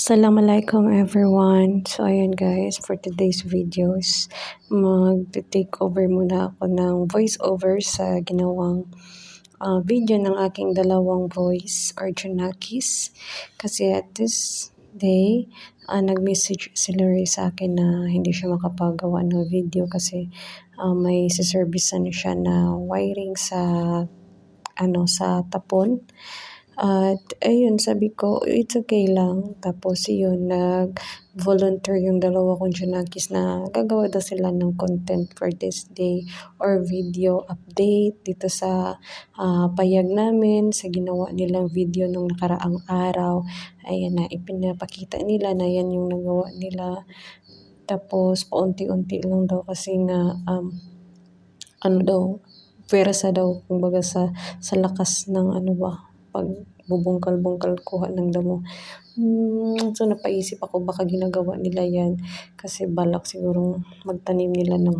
Assalamualaikum everyone. So ayan guys, for today's videos, mag-take over muna ako ng voice over sa ginawang video ng aking dalawang voice or Junakis. Kasi at this day, nag-message sila sa akin na hindi siya makapagawa ng video kasi may siservisan siya na wiring sa sa tapon. At ayun, sabi ko, it's okay lang. Tapos yun, nag-volunteer yung dalawa kong Junakis na gagawa daw sila ng content for this day or video update dito sa payag namin, sa ginawa nilang video nung nakaraang araw. Ayan na, ipinapakita nila na yan yung nagawa nila. Tapos, paunti-unti lang daw kasi nga, pwersa daw, kumbaga sa lakas ng pag bubungkal-bungkal kuha ng damo. So napaisip ako baka ginagawa nila yan kasi balak sigurong magtanim nila ng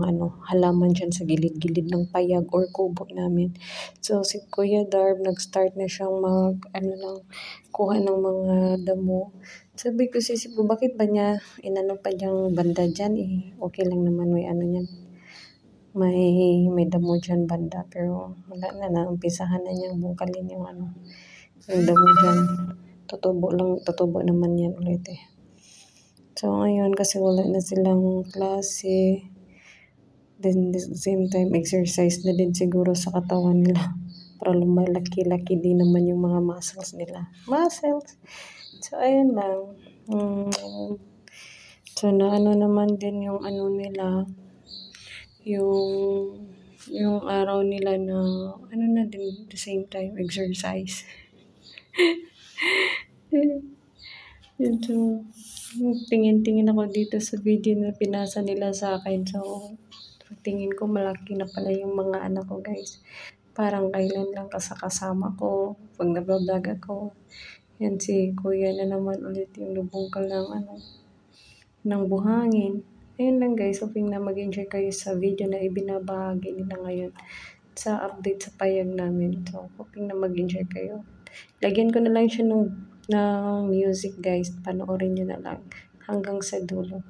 halaman dyan sa gilid-gilid ng payag or kubo namin. So si Kuya Darb nag-start na siyang kuha ng mga damo. Sabi ko bakit ba niya pa diyang banda dyan okay lang naman may yan. May damo dyan banda pero wala na umpisahan na niyang bungkalin yung damo dyan. Tutubo naman yan ulit So ngayon kasi wala na silang klase, then the same time exercise na din siguro sa katawan nila para lumalaki-laki din naman yung mga muscles nila. So ayun lang. So naman din yung nila, yung araw nila na na din the same time exercise. So, tingin-tingin ako dito sa video na pinasa nila sa akin. So, tingin ko malaki na pala yung mga anak ko guys. Parang kailan lang kasama ko pag nag-vlog ako. Yan si Kuya na naman ulit yung lubungkal ng buhangin. Ayun lang guys, hoping na mag-enjoy kayo sa video na ibinabahagi nila ngayon sa update sa payag namin. So, hoping na mag-enjoy kayo. Lagyan ko na lang siya ng music guys. Panoorin nyo na lang hanggang sa dulo.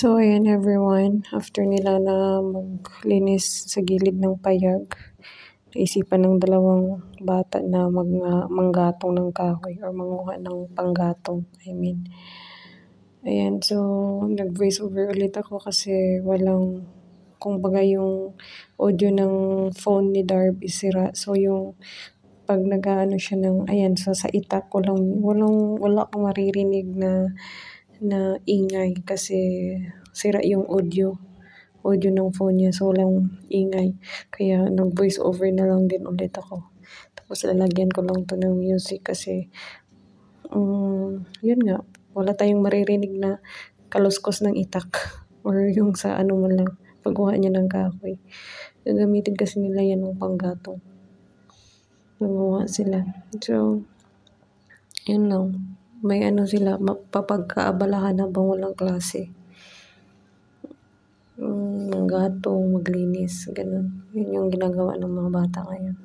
So, ayan everyone, after nila na maglinis sa gilid ng payag, naisipan ng dalawang bata na manggatong ng kahoy or manguha ng panggatong, I mean. Ayan, so nag-voice over ulit ako kasi walang, kumbaga yung audio ng phone ni Darb is sira. So yung pag nag-aano siya ng, ayan, so sa itak ko lang, wala akong maririnig na ingay kasi sira yung audio ng phone niya, so walang ingay. Kaya nag-voice over na lang din ulit ako. Tapos lalagyan ko lang to ng music kasi yun nga, wala tayong maririnig na kaluskos ng itak or yung sa ano man lang, pagkuha niya ng kahoy. Gagamitin kasi nila yan ng panggatong. Nanguha sila. So, yun lang. May ano sila, mapapagkaabalahan habang walang klase. Manggatong, maglinis, ganun. Yun yung ginagawa ng mga bata ngayon.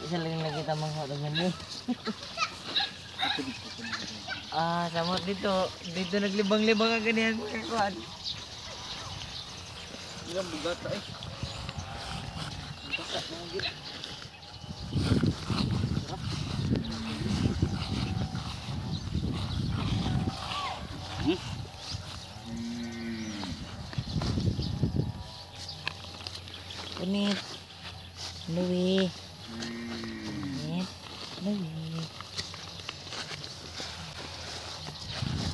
Isa lang nakita mga dengan ni. Samot dito naglibang-libang ang ganyan mga kuhan. Ilang bugata eh. Bugata na gid. Unit. Louie. Louie.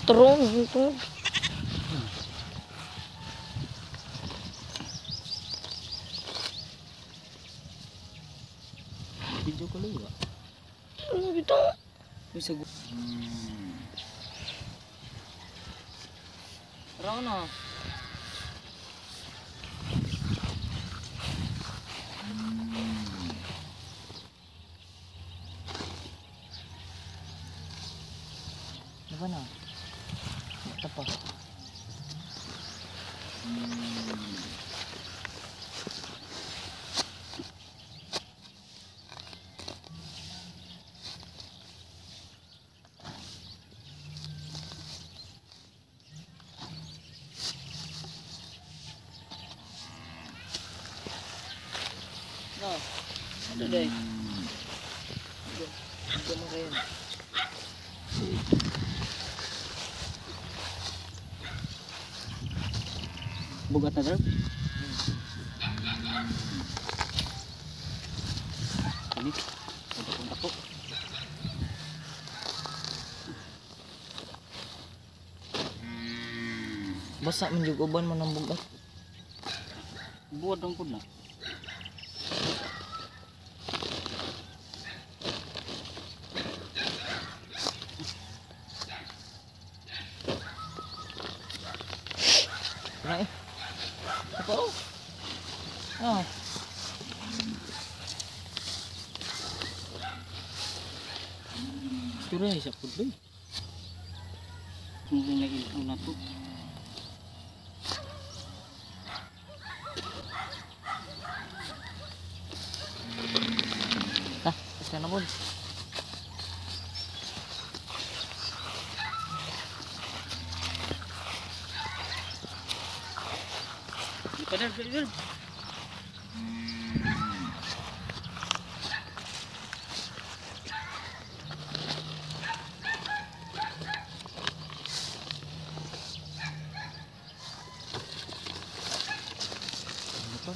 Turun itu. Video ko lang ba? Ano ito? Uy, sagot. Raw na. Diba na? Ito pa. No. Ano dahil? Ito mo kayo. Bugat na daw? Ini. Punta po. Basa man yung uban mo ng bugat. Buwad ang pula. Right? Apa? Ah. Sudah siap putih. Mungkin lagi itu natu. Tah, sana pun. Padahal betul. Apa?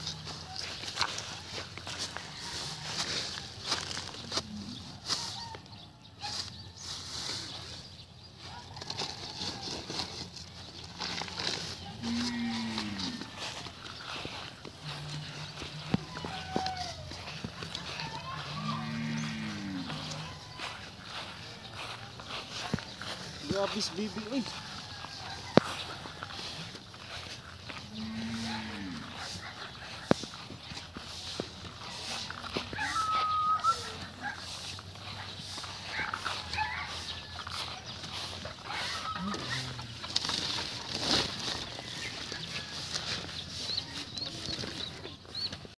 Habis bibi eh.